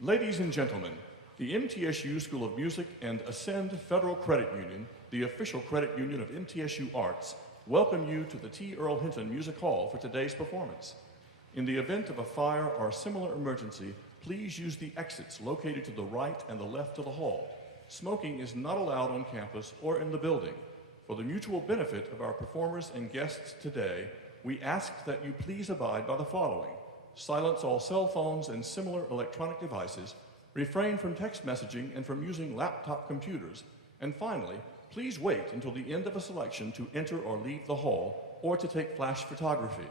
Ladies and gentlemen, the MTSU School of Music and Ascend Federal Credit Union, the official credit union of MTSU Arts, welcome you to the T. Earl Hinton Music Hall for today's performance. In the event of a fire or similar emergency, please use the exits located to the right and the left of the hall. Smoking is not allowed on campus or in the building. For the mutual benefit of our performers and guests today, we ask that you please abide by the following. Silence all cell phones and similar electronic devices, refrain from text messaging and from using laptop computers, and finally, please wait until the end of a selection to enter or leave the hall or to take flash photography.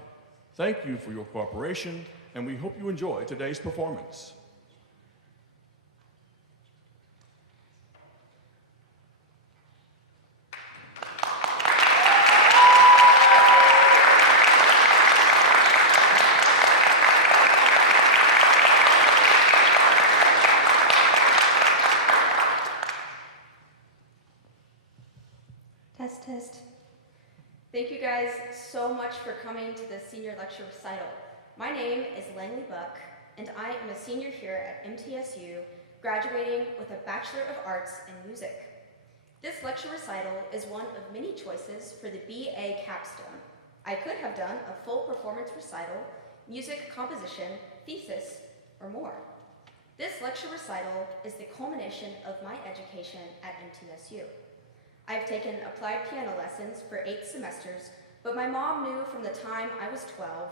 Thank you for your cooperation, and we hope you enjoy today's performance. Test. Thank you guys so much for coming to the senior lecture recital. My name is Langley Buck, and I am a senior here at MTSU, graduating with a Bachelor of Arts in Music. This lecture recital is one of many choices for the BA capstone. I could have done a full performance recital, music composition, thesis, or more. This lecture recital is the culmination of my education at MTSU. I've taken applied piano lessons for 8 semesters, but my mom knew from the time I was 12,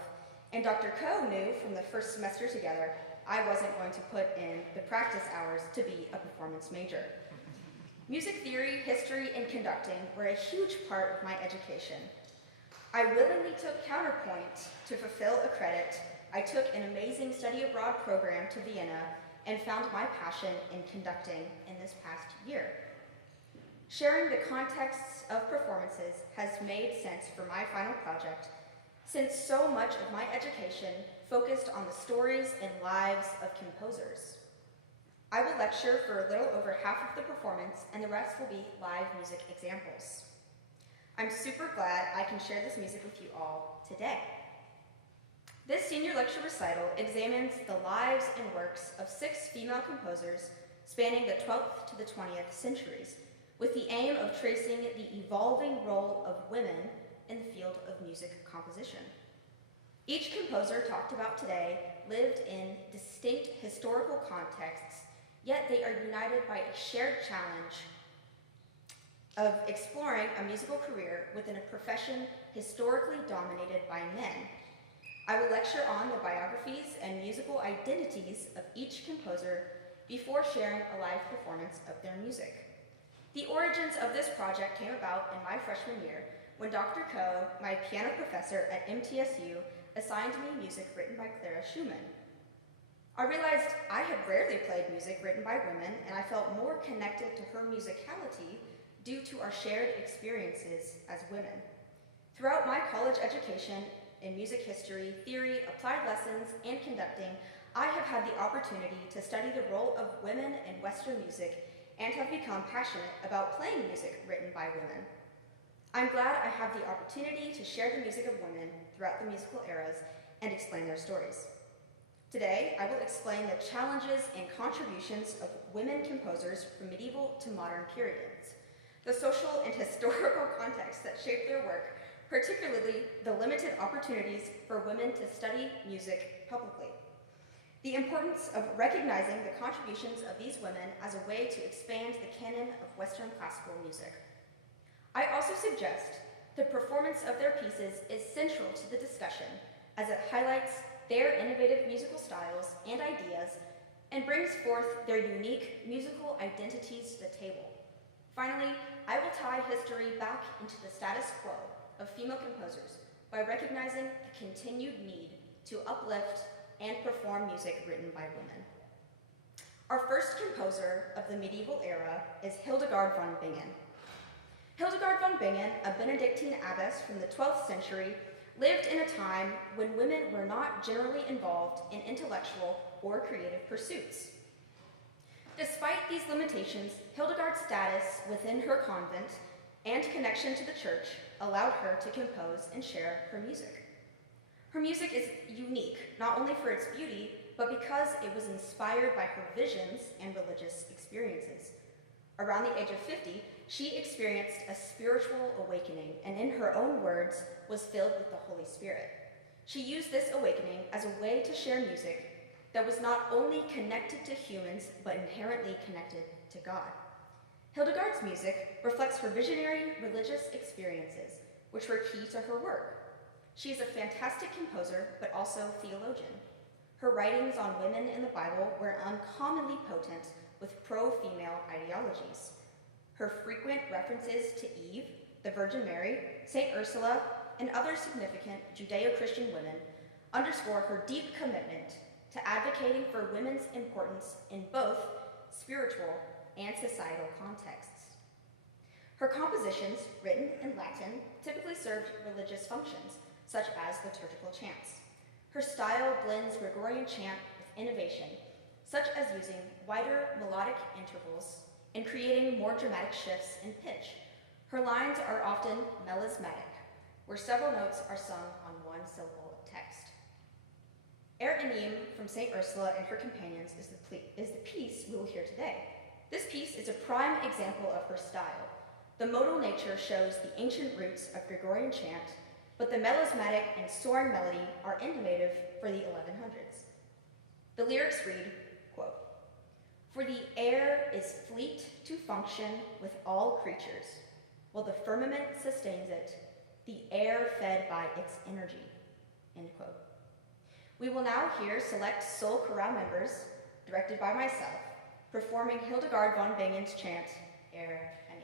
and Dr. Coe knew from the first semester together, I wasn't going to put in the practice hours to be a performance major. Music theory, history, and conducting were a huge part of my education. I willingly took counterpoint to fulfill a credit. I took an amazing study abroad program to Vienna and found my passion in conducting in this past year. Sharing the contexts of performances has made sense for my final project, since so much of my education focused on the stories and lives of composers. I will lecture for a little over half of the performance, and the rest will be live music examples. I'm super glad I can share this music with you all today. This senior lecture recital examines the lives and works of 6 female composers spanning the 12th to the 20th centuries, with the aim of tracing the evolving role of women in the field of music composition. Each composer talked about today lived in distinct historical contexts, yet they are united by a shared challenge of exploring a musical career within a profession historically dominated by men. I will lecture on the biographies and musical identities of each composer before sharing a live performance of their music. The origins of this project came about in my freshman year when Dr. Coe, my piano professor at MTSU, assigned me music written by Clara Schumann. I realized I had rarely played music written by women, and I felt more connected to her musicality due to our shared experiences as women. Throughout my college education in music history, theory, applied lessons, and conducting, I have had the opportunity to study the role of women in Western music and have become passionate about playing music written by women. I'm glad I have the opportunity to share the music of women throughout the musical eras and explain their stories. Today, I will explain the challenges and contributions of women composers from medieval to modern periods, the social and historical contexts that shape their work, particularly the limited opportunities for women to study music publicly. The importance of recognizing the contributions of these women as a way to expand the canon of Western classical music. I also suggest the performance of their pieces is central to the discussion as it highlights their innovative musical styles and ideas and brings forth their unique musical identities to the table. Finally, I will tie history back into the status quo of female composers by recognizing the continued need to uplift and perform music written by women. Our first composer of the medieval era is Hildegard von Bingen. Hildegard von Bingen, a Benedictine abbess from the 12th century, lived in a time when women were not generally involved in intellectual or creative pursuits. Despite these limitations, Hildegard's status within her convent and connection to the church allowed her to compose and share her music. Her music is unique, not only for its beauty, but because it was inspired by her visions and religious experiences. Around the age of 50, she experienced a spiritual awakening, and in her own words, was filled with the Holy Spirit. She used this awakening as a way to share music that was not only connected to humans, but inherently connected to God. Hildegard's music reflects her visionary religious experiences, which were key to her work. She is a fantastic composer, but also theologian. Her writings on women in the Bible were uncommonly potent with pro-female ideologies. Her frequent references to Eve, the Virgin Mary, Saint Ursula, and other significant Judeo-Christian women underscore her deep commitment to advocating for women's importance in both spiritual and societal contexts. Her compositions, written in Latin, typically served religious functions, such as liturgical chants. Her style blends Gregorian chant with innovation, such as using wider melodic intervals and creating more dramatic shifts in pitch. Her lines are often melismatic, where several notes are sung on one syllable of text. Aer Enim from Saint Ursula and her companions is the piece we will hear today. This piece is a prime example of her style. The modal nature shows the ancient roots of Gregorian chant, but the melismatic and soaring melody are innovative for the 1100s. The lyrics read, quote, "For the air is fleet to function with all creatures, while the firmament sustains it, the air fed by its energy," end quote. We will now hear select SOAL chorale members, directed by myself, performing Hildegard von Bingen's chant, Aer Enim.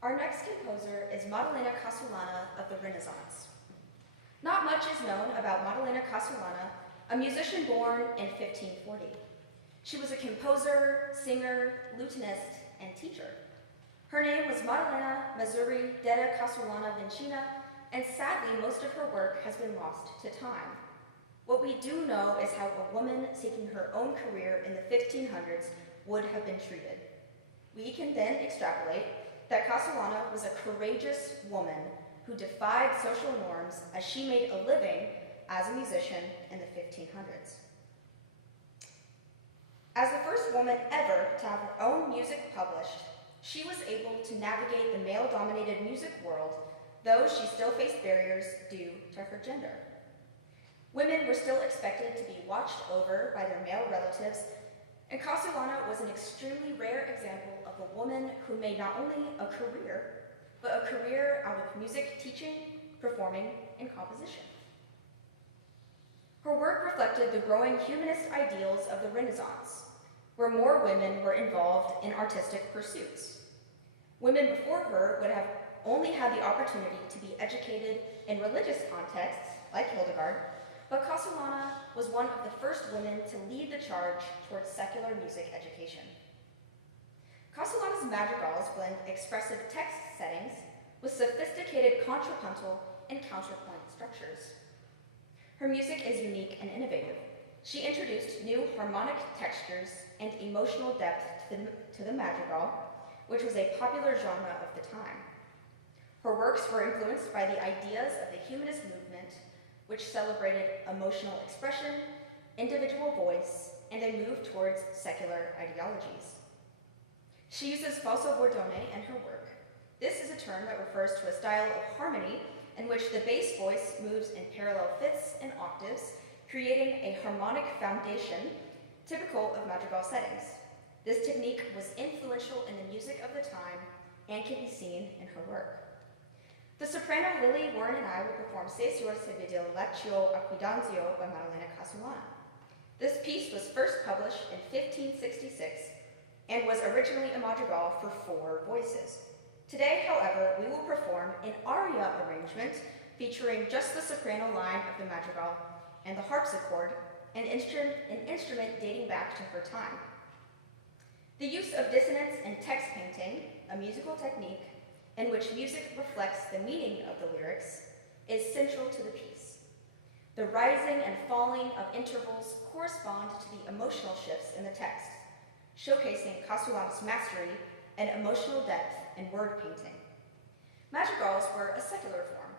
Our next composer is Maddalena Casulana of the Renaissance. Not much is known about Maddalena Casulana, a musician born in 1540. She was a composer, singer, lutenist, and teacher. Her name was Maddalena Mazzuri della Casulana Vincina, and sadly most of her work has been lost to time. What we do know is how a woman seeking her own career in the 1500s would have been treated. We can then extrapolate that Casulana was a courageous woman who defied social norms as she made a living as a musician in the 1500s. As the first woman ever to have her own music published, she was able to navigate the male-dominated music world, though she still faced barriers due to her gender. Women were still expected to be watched over by their male relatives, and Casulana was an extremely rare example of a woman who made not only a career, but a career out of music teaching, performing, and composition. Her work reflected the growing humanist ideals of the Renaissance, where more women were involved in artistic pursuits. Women before her would have only had the opportunity to be educated in religious contexts, like Hildegard, but Casulana was one of the first women to lead the charge towards secular music education. Casulana's madrigals blend expressive text settings with sophisticated contrapuntal and counterpoint structures. Her music is unique and innovative. She introduced new harmonic textures and emotional depth to the madrigal, which was a popular genre of the time. Her works were influenced by the ideas of the humanist movement, which celebrated emotional expression, individual voice, and a move towards secular ideologies. She uses falso bordone in her work. This is a term that refers to a style of harmony in which the bass voice moves in parallel fifths and octaves, creating a harmonic foundation typical of madrigal settings. This technique was influential in the music of the time and can be seen in her work. The soprano Lily, Warren, and I will perform scior ved'il laccio dianz'io by Maddalena Casulana. This piece was first published in 1566 and was originally a madrigal for 4 voices. Today, however, we will perform an aria arrangement featuring just the soprano line of the madrigal and the harpsichord, an instrument dating back to her time. The use of dissonance in text painting, a musical technique in which music reflects the meaning of the lyrics, is central to the piece. The rising and falling of intervals correspond to the emotional shifts in the text, showcasing Casulana's mastery and emotional depth in word painting. Madrigals were a secular form,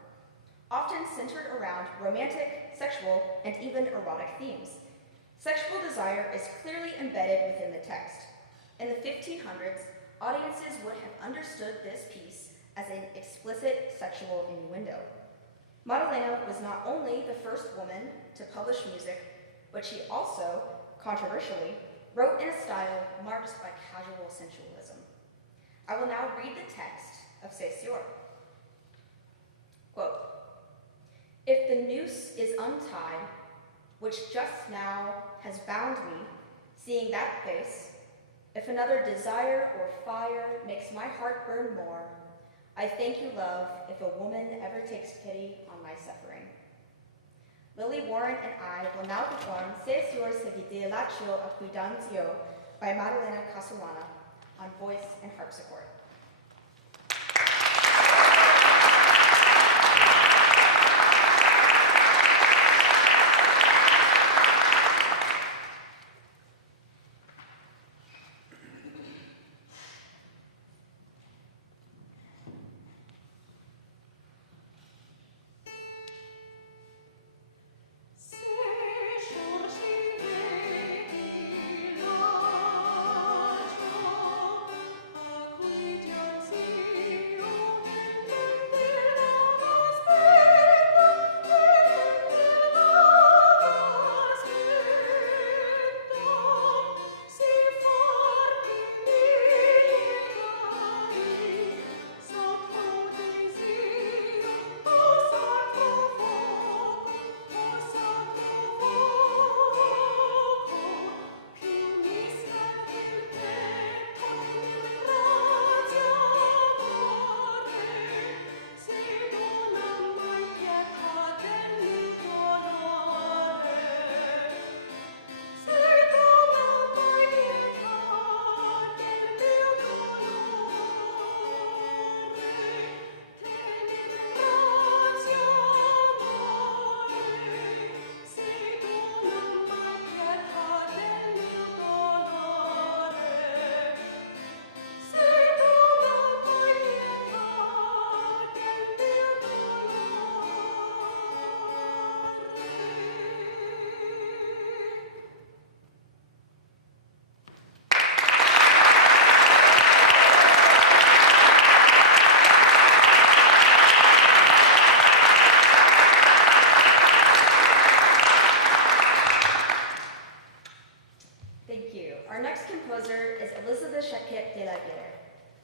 often centered around romantic, sexual, and even erotic themes. Sexual desire is clearly embedded within the text. In the 1500s, audiences would have understood this piece as an explicit sexual innuendo. Maddalena was not only the first woman to publish music, but she also, controversially, wrote in a style marked by casual sensualism. I will now read the text of scior. Quote, "If the noose is untied, which just now has bound me, seeing that face, if another desire or fire makes my heart burn more, I thank you, love, if a woman ever takes pity on my suffering." Lily, Warren, and I will now perform scior ved'il laccio dianz'io by Maddalena Casulana on voice and harpsichord. Qui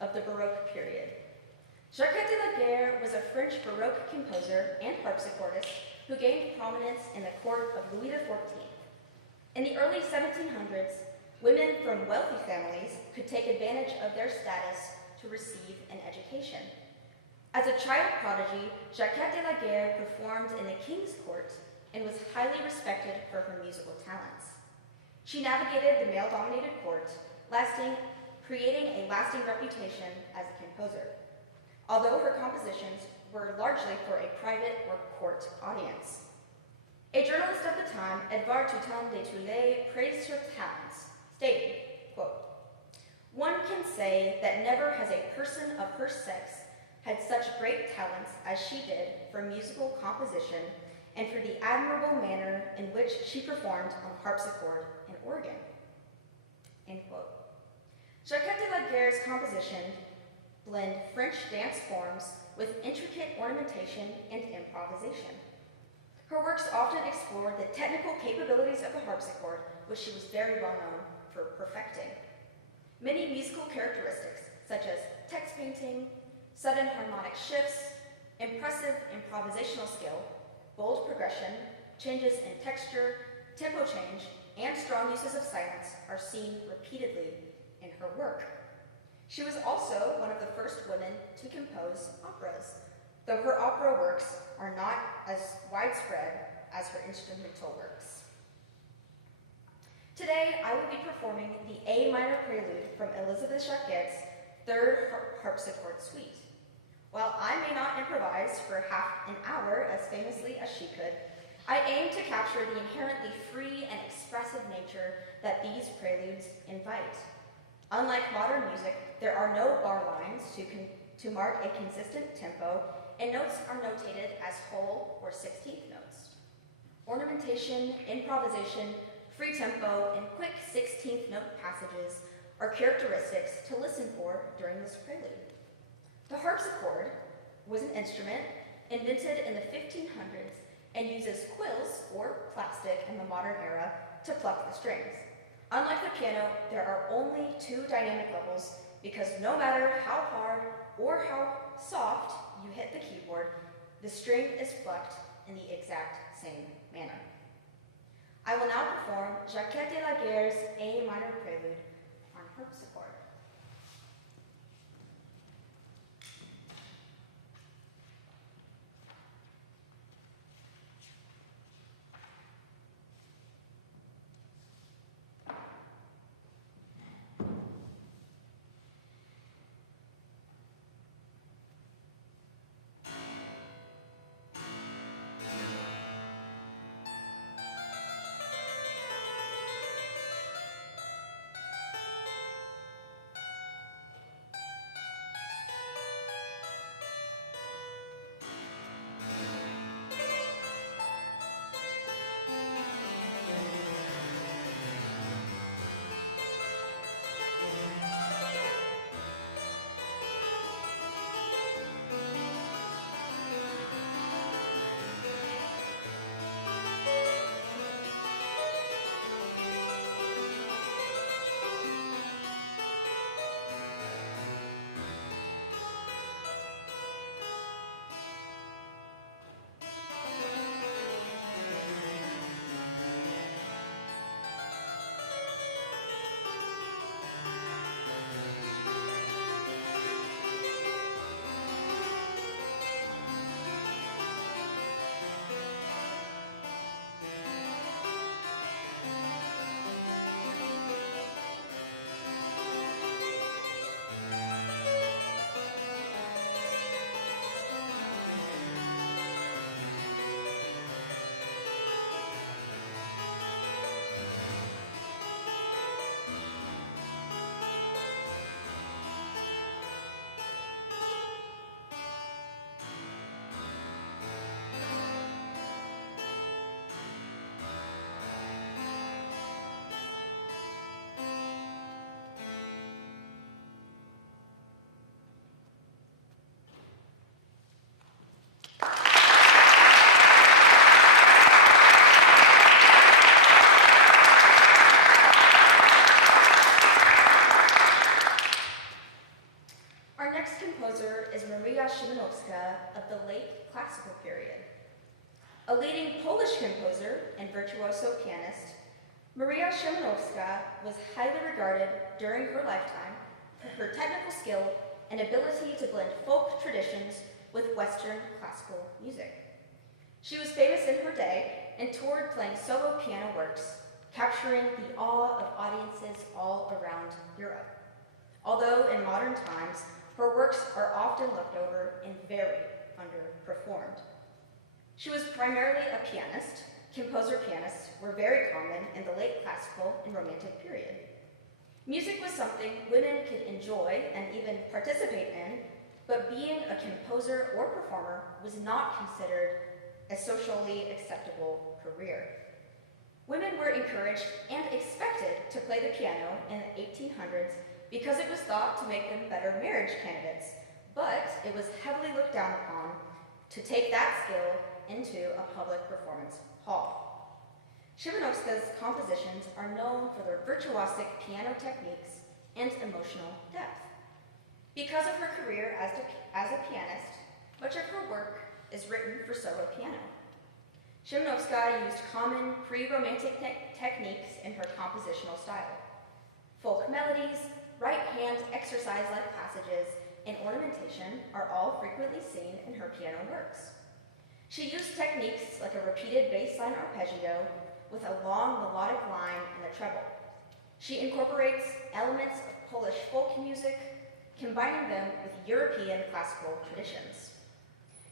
of the Baroque period. Jacquet de la Guerre was a French Baroque composer and harpsichordist who gained prominence in the court of Louis XIV. In the early 1700s, women from wealthy families could take advantage of their status to receive an education. As a child prodigy, Jacquet de la Guerre performed in the king's court and was highly respected for her musical talents. She navigated the male-dominated court, creating a lasting reputation as a composer, although her compositions were largely for a private or court audience. A journalist of the time, Edouard Toutain de Toulet, praised her talents, stating, quote, "One can say that never has a person of her sex had such great talents as she did for musical composition and for the admirable manner in which she performed on harpsichord and organ." End quote. Jacquet de la Guerre's composition blend French dance forms with intricate ornamentation and improvisation. Her works often explored the technical capabilities of the harpsichord, which she was very well known for perfecting. Many musical characteristics, such as text painting, sudden harmonic shifts, impressive improvisational skill, bold progression, changes in texture, tempo change, and strong uses of silence are seen repeatedly in her work. She was also one of the first women to compose operas, though her opera works are not as widespread as her instrumental works. Today, I will be performing the A minor Prelude from Elisabeth Jacquet's Third Harpsichord Suite. While I may not improvise for half an hour as famously as she could, I aim to capture the inherently free and expressive nature that these preludes invite. Unlike modern music, there are no bar lines to mark a consistent tempo, and notes are notated as whole or 16th notes. Ornamentation, improvisation, free tempo, and quick 16th note passages are characteristics to listen for during this prelude. The harpsichord was an instrument invented in the 1500s and uses quills, or plastic in the modern era, to pluck the strings. Unlike the piano, there are only 2 dynamic levels because no matter how hard or how soft you hit the keyboard, the string is plucked in the exact same manner. I will now perform Jacquet de la Guerre's A minor Prelude on harpsichord. pianist, Maria Szymanowska was highly regarded during her lifetime for her technical skill and ability to blend folk traditions with Western classical music. She was famous in her day and toured playing solo piano works, capturing the awe of audiences all around Europe. Although in modern times, her works are often looked over and very underperformed. She was primarily a pianist. Composer-pianists were very common in the late classical and romantic period. Music was something women could enjoy and even participate in, but being a composer or performer was not considered a socially acceptable career. Women were encouraged and expected to play the piano in the 1800s because it was thought to make them better marriage candidates, but it was heavily looked down upon to take that skill into a public performance hall. Szymanowska's compositions are known for their virtuosic piano techniques and emotional depth. Because of her career as a pianist, much of her work is written for solo piano. Szymanowska used common pre-romantic techniques in her compositional style. Folk melodies, right-hand exercise-like passages, and ornamentation are all frequently seen in her piano works. She used techniques like a repeated bass line arpeggio with a long melodic line and a treble. She incorporates elements of Polish folk music, combining them with European classical traditions,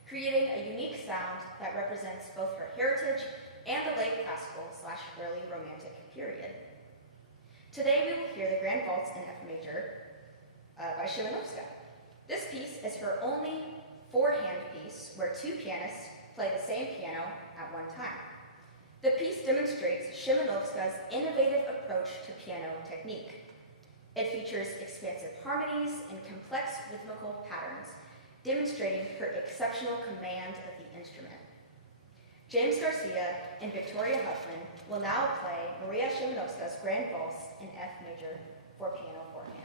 creating a unique sound that represents both her heritage and the late classical/early romantic period. Today we will hear the Grand Valse in F major by Szymanowska. This piece is her only four-hand piece where two pianists play the same piano at one time. The piece demonstrates Szymanowska's innovative approach to piano technique. It features expansive harmonies and complex rhythmical patterns, demonstrating her exceptional command of the instrument. James Garcia and Victoria Huffman will now play Maria Szymanowska's Grand Valse in F major for piano four hands.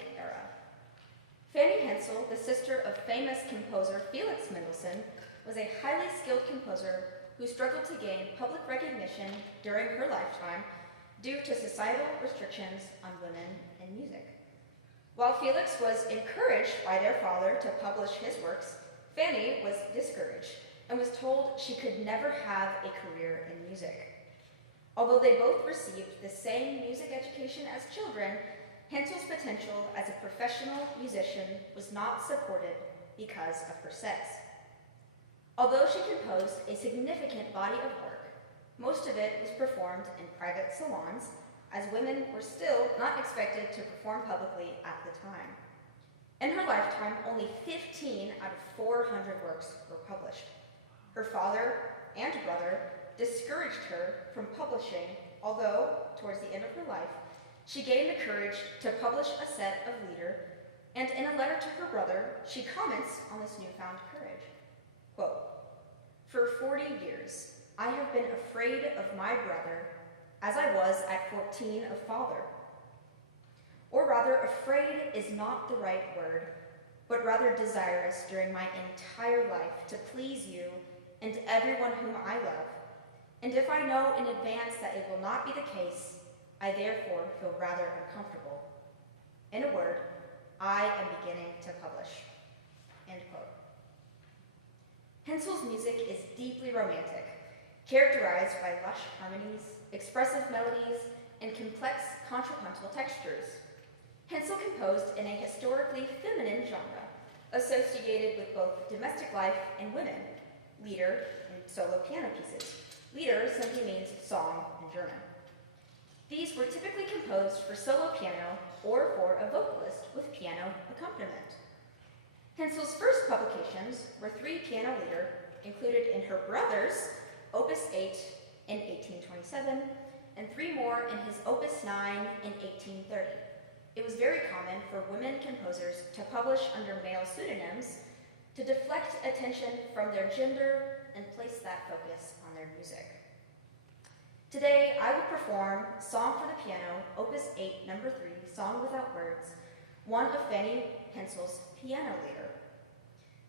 Romantic era. Fanny Hensel, the sister of famous composer Felix Mendelssohn, was a highly skilled composer who struggled to gain public recognition during her lifetime due to societal restrictions on women in music. While Felix was encouraged by their father to publish his works, Fanny was discouraged and was told she could never have a career in music. Although they both received the same music education as children, Hensel's potential as a professional musician was not supported because of her sex. Although she composed a significant body of work, most of it was performed in private salons, as women were still not expected to perform publicly at the time. In her lifetime, only 15 out of 400 works were published. Her father and brother discouraged her from publishing, although, towards the end of her life, she gained the courage to publish a set of Lieder, and in a letter to her brother, she comments on this newfound courage. Quote, "For 40 years, I have been afraid of my brother as I was at 14 of father. Or rather, afraid is not the right word, but rather desirous during my entire life to please you and everyone whom I love. And if I know in advance that it will not be the case, I therefore feel rather uncomfortable. In a word, I am beginning to publish." End quote. Hensel's music is deeply romantic, characterized by lush harmonies, expressive melodies, and complex contrapuntal textures. Hensel composed in a historically feminine genre, associated with both domestic life and women, Lieder and solo piano pieces. Lieder simply means song in German. These were typically composed for solo piano or for a vocalist with piano accompaniment. Hensel's first publications were 3 piano Lieder included in her brother's Opus 8 in 1827 and 3 more in his Opus 9 in 1830. It was very common for women composers to publish under male pseudonyms to deflect attention from their gender and place that focus on their music. Today, I will perform Song for the Piano, Opus 8, number 3, Song Without Words, one of Fanny Hensel's piano Lieder.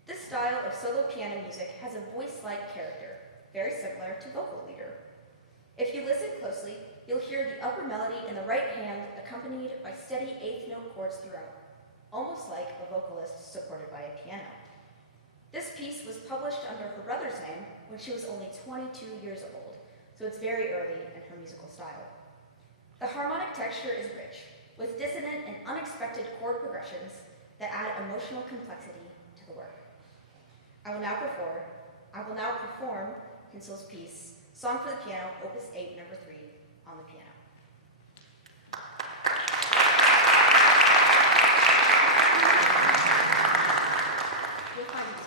This style of solo piano music has a voice-like character, very similar to vocal Lieder. If you listen closely, you'll hear the upper melody in the right hand accompanied by steady 8th note chords throughout, almost like a vocalist supported by a piano. This piece was published under her brother's name when she was only 22 years old, so it's very early in her musical style. The harmonic texture is rich, with dissonant and unexpected chord progressions that add emotional complexity to the work. I will now perform Hensel's piece, Song for the Piano, Opus 8, number 3, on the piano. You'll find it.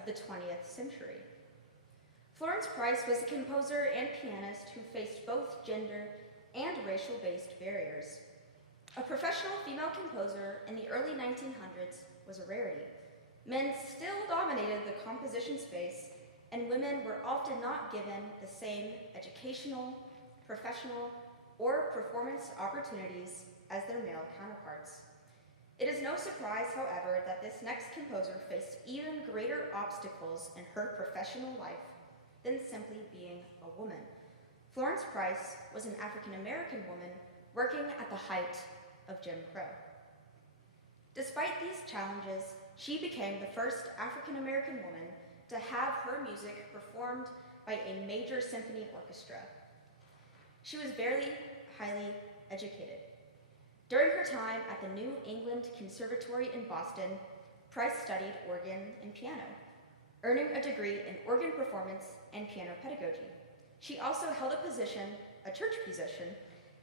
of the 20th century. Florence Price was a composer and pianist who faced both gender and racial-based barriers. A professional female composer in the early 1900s was a rarity. Men still dominated the composition space, and women were often not given the same educational, professional, or performance opportunities as their male counterparts. It is no surprise, however, that this next composer faced even greater obstacles in her professional life than simply being a woman. Florence Price was an African-American woman working at the height of Jim Crow. Despite these challenges, she became the first African-American woman to have her music performed by a major symphony orchestra. She was very highly educated. During her time at the New England Conservatory in Boston, Price studied organ and piano, earning a degree in organ performance and piano pedagogy. She also held a church position,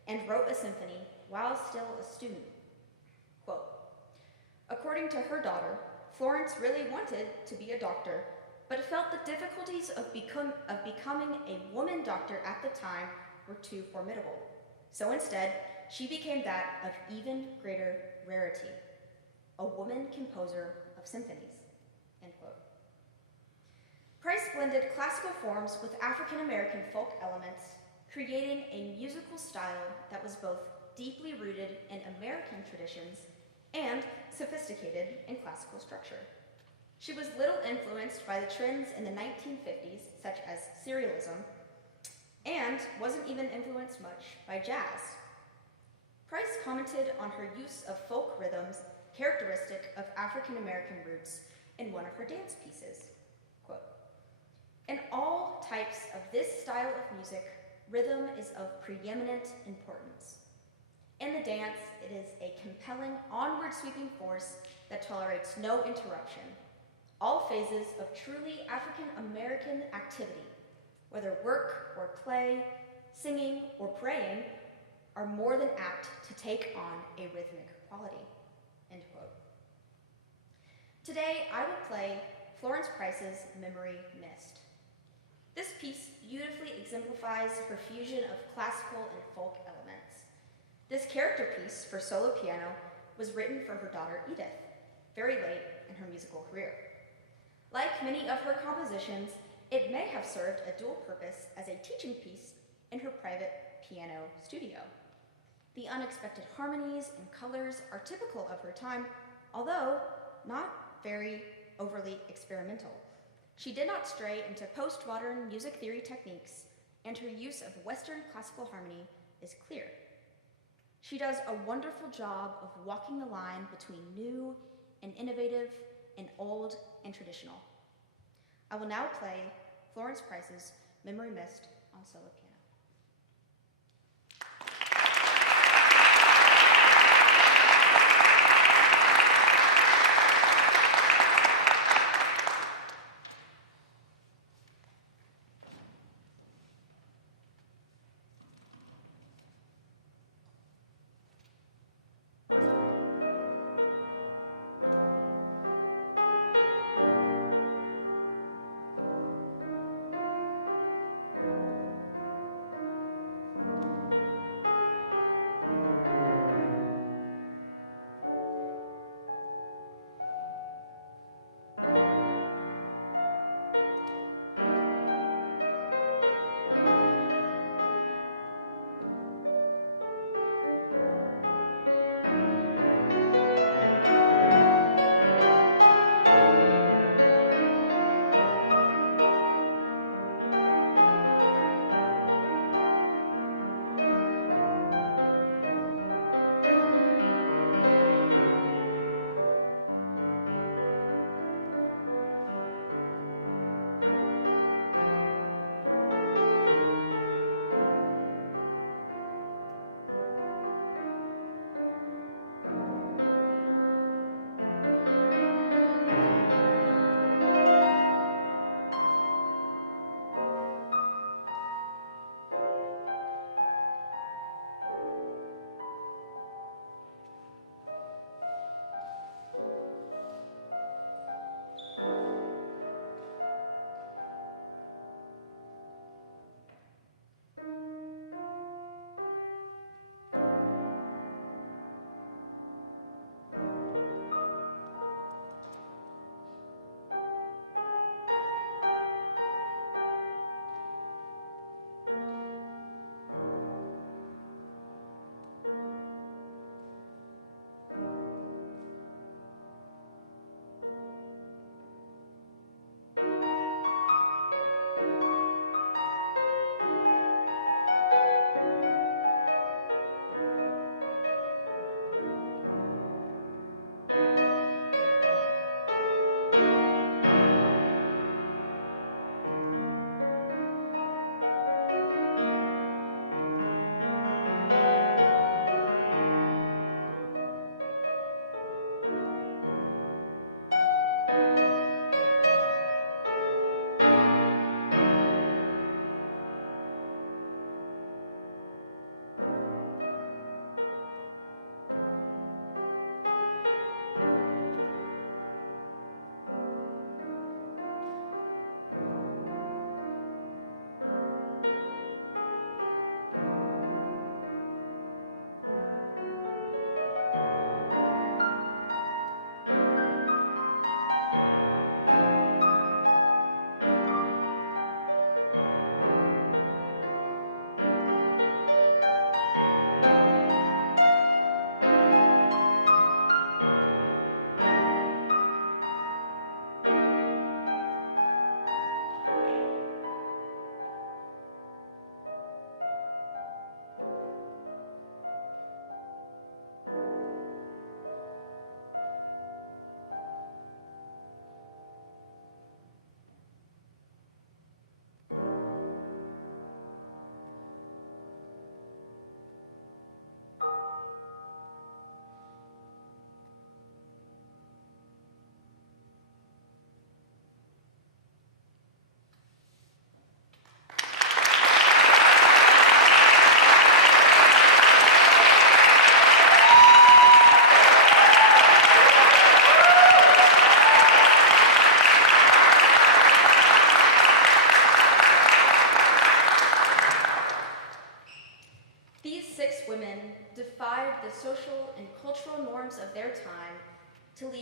and wrote a symphony while still a student. Quote, according to her daughter, Florence really wanted to be a doctor, but felt the difficulties of becoming a woman doctor at the time were too formidable. So instead, she became that of even greater rarity, a woman composer of symphonies, end quote. Price blended classical forms with African-American folk elements, creating a musical style that was both deeply rooted in American traditions and sophisticated in classical structure. She was little influenced by the trends in the 1950s, such as serialism, and wasn't even influenced much by jazz. Price commented on her use of folk rhythms characteristic of African-American roots in one of her dance pieces. Quote, in all types of this style of music, rhythm is of preeminent importance. In the dance, it is a compelling, onward sweeping force that tolerates no interruption. All phases of truly African-American activity, whether work or play, singing or praying, are more than apt to take on a rhythmic quality, end quote. Today, I will play Florence Price's Memory Mist. This piece beautifully exemplifies her fusion of classical and folk elements. This character piece for solo piano was written for her daughter Edith, very late in her musical career. Like many of her compositions, it may have served a dual purpose as a teaching piece in her private piano studio. The unexpected harmonies and colors are typical of her time, although not very overly experimental. She did not stray into post-modern music theory techniques, and her use of Western classical harmony is clear. She does a wonderful job of walking the line between new and innovative and old and traditional. I will now play Florence Price's Memory Mist on solo piano.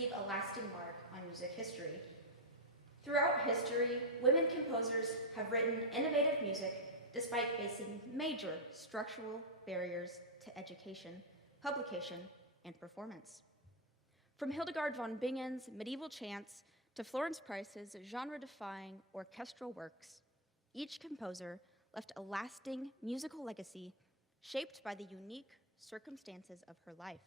leave a lasting mark on music history. Throughout history, women composers have written innovative music despite facing major structural barriers to education, publication, and performance. From Hildegard von Bingen's medieval chants to Florence Price's genre-defying orchestral works, each composer left a lasting musical legacy shaped by the unique circumstances of her life.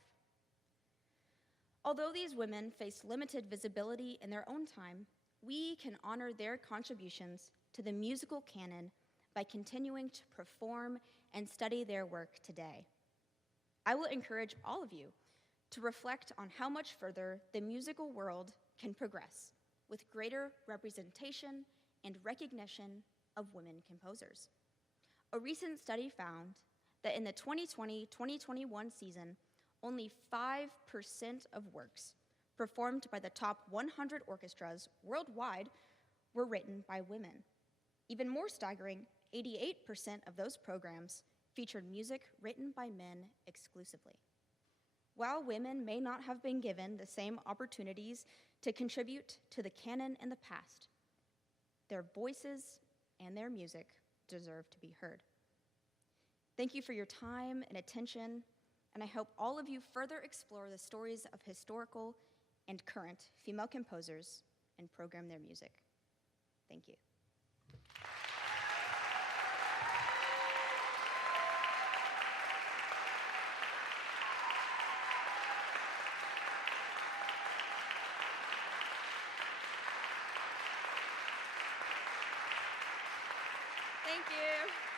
Although these women faced limited visibility in their own time, we can honor their contributions to the musical canon by continuing to perform and study their work today. I will encourage all of you to reflect on how much further the musical world can progress with greater representation and recognition of women composers. A recent study found that in the 2020-2021 season, only 5% of works performed by the top 100 orchestras worldwide were written by women. Even more staggering, 88% of those programs featured music written by men exclusively. While women may not have been given the same opportunities to contribute to the canon in the past, their voices and their music deserve to be heard. Thank you for your time and attention, and I hope all of you further explore the stories of historical and current female composers and program their music. Thank you. Thank you.